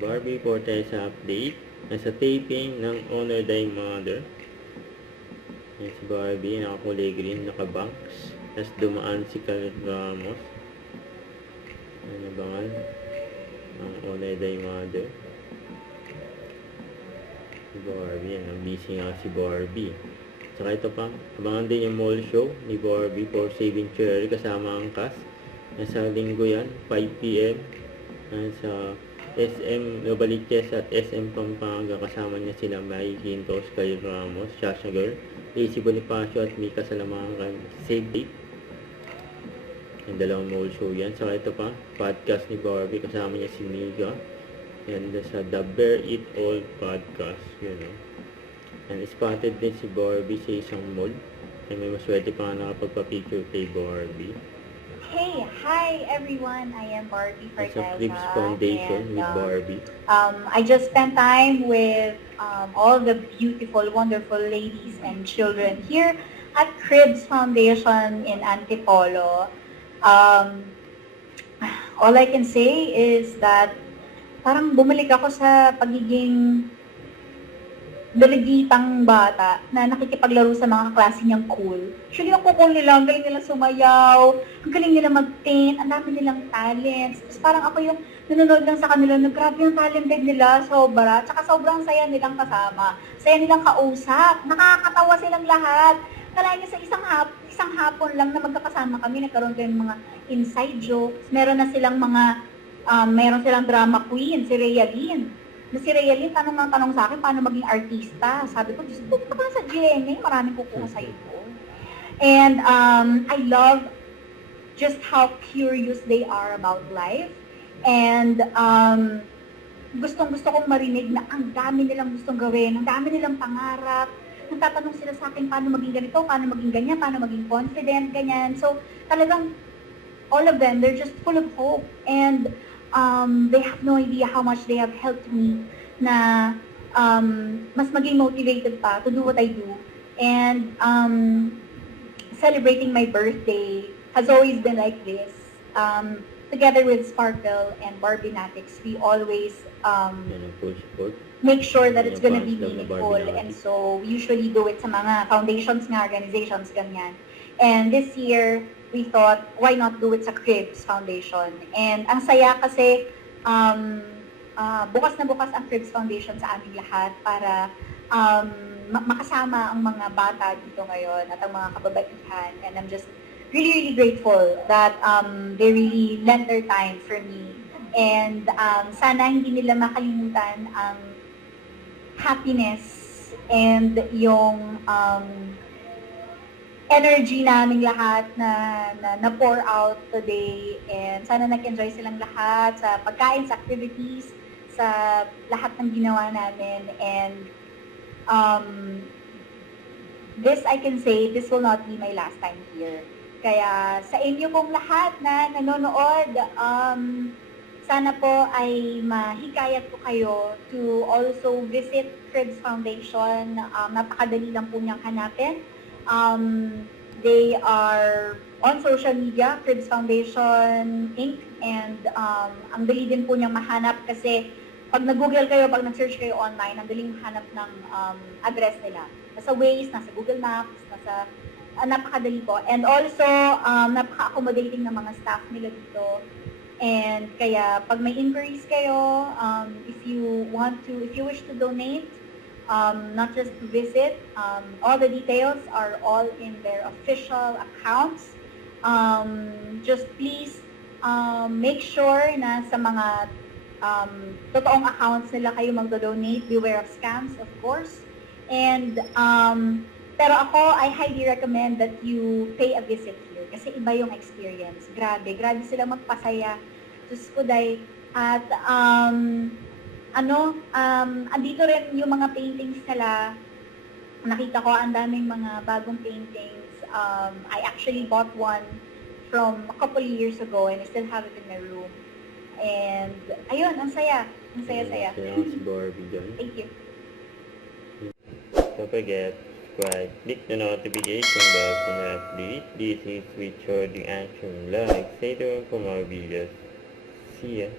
Barbie for tayo sa update. Nasa taping ng Honor Thy Mother. Yan si Barbie, nakakulay green, nakabanks. Tapos dumaan si Khaled Ramos. Ano bangal? Ang Honor Thy Mother. Si Barbie, yan. Ang busy nga si Barbie. Saka ito pa, abangan din yung mall show ni Barbie for Saving Cherry kasama ang cast. Nasa linggo yan, 5 PM. Sa SM Novaliches at SM Pampanga, kasama niya sila Mai Quintos, Kyle Ramos, Shasha Girl, AC Bonifacio at Mika Salamanca. Save date. Yung dalawang mall show yan. Saka ito pa, podcast ni Barbie, kasama niya si Mika. And sa The Bear Eat All podcast, yun o. And spotted din si Barbie sa isang mall. And may maswerte pa nga nakapagpa-picture kay Barbie. Hey, hi everyone. I am Barbie Sa Forteza. Cribs Foundation with Barbie. I just spent time with all the beautiful, wonderful ladies and children here at Cribs Foundation in Antipolo. All I can say is that parang bumalik ako sa pagiging dalagitang bata na nakikipaglaro sa mga klase niyang cool. Actually, ang cool nila, ang galing nilang sumayaw, ang galing nila mag-paint, ang dami nilang talents. Tapos parang ako yung nanonood lang sa kanila na grabe yung talented nila, sobra. Tsaka sobrang saya nilang kasama. Saya nilang kausap. Nakakatawa silang lahat. Kala niyo sa isang hapon lang na magkakasama kami, nagkaroon kayo ng mga inside jokes. Meron silang drama queen, si Rhea Lynn. Na si Rhea Lynn, tanong sa akin, paano maging artista? Sabi ko, Diyos ko, ka sa GMA, maraming kukuha sa ito. And I love just how curious they are about life. And gustong-gusto kong marinig na ang dami nilang gustong gawin, ang dami nilang pangarap. Nagtatanong sila sa akin, paano maging ganito, paano maging ganyan, paano maging confident, ganyan. So, talagang, all of them, they're just full of hope. And they have no idea how much they have helped me na mas maging motivated pa to do what I do. And celebrating my birthday has always been like this. Together with Sparkle and Barbie Natics, we always make sure that it's gonna be meaningful. And so we usually do it sa mga foundations nga, organizations, ganyan. And this year, we thought, why not do it sa Cribs Foundation? And ang saya kasi, bukas na bukas ang Cribs Foundation sa aming lahat para makasama ang mga bata dito ngayon at ang mga kababaihan. And I'm just really, really grateful that they really lent their time for me. And sana hindi nila makalimutan ang happiness and yung energy naming lahat na pour out today, and sana nag-enjoy silang lahat sa pagkain, sa activities, sa lahat ng ginawa namin. And this I can say, this will not be my last time here. Kaya sa inyo pong lahat na nanonood, sana po ay mahikayat po kayo to also visit Cribs Foundation. Napakadali lang po niyang hanapin. They are on social media, Cribs Foundation Inc. And ang dali din po niyang mahanap kasi pag nag-google kayo, pag nag-search kayo online, ang daling mahanap ng address nila. Nasa Waze, nasa Google Maps, napakadali po. And also, napaka-accommodating ng mga staff nila dito. And kaya pag may inquiries kayo, if you wish to donate, not just to visit, all the details are all in their official accounts. Just please make sure na sa mga totoong accounts nila kayo magdo-donate. Beware of scams, of course. And pero ako, I highly recommend that you pay a visit here kasi iba yung experience. Grabe sila magpasaya. Diyos ko, day. At andito rin yung mga paintings nila. Nakita ko ang daming mga bagong paintings. I actually bought one from a couple years ago and I still have it in my room. And ayun, ang saya. Ang saya-saya. Si Barbie dyan. Thank you. Don't forget, subscribe, click the notification bell for more updates. This is Richard, the Action Like. Stay tuned for more videos. See ya.